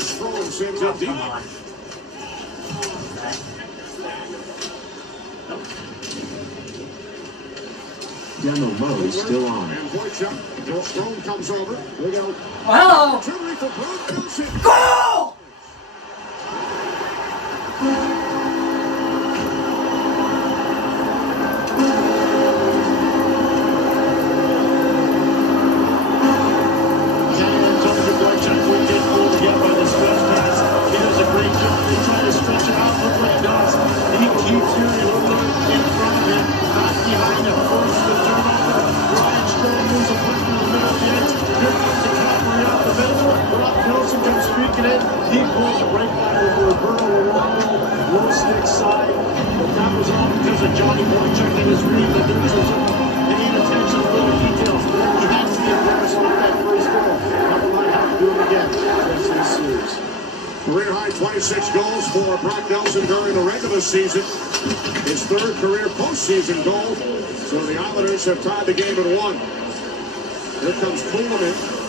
Strong sends it deep. Demo mode still on. And Boychuk, Bill Strong comes over. Look out. Wow! Opportunity for Brook. Goal! He pulled the break line with Roberto Alonso, low stick side, but that was all because of Johnny Boychuk and his read. The news was paying attention to little details. He had to be embarrassed on that first goal. Never mind how to do it again the rest of the series. Career high 26 goals for Brock Nelson during the regular season. His third career postseason goal. So the Islanders have tied the game at 1. Here comes Kuhlman.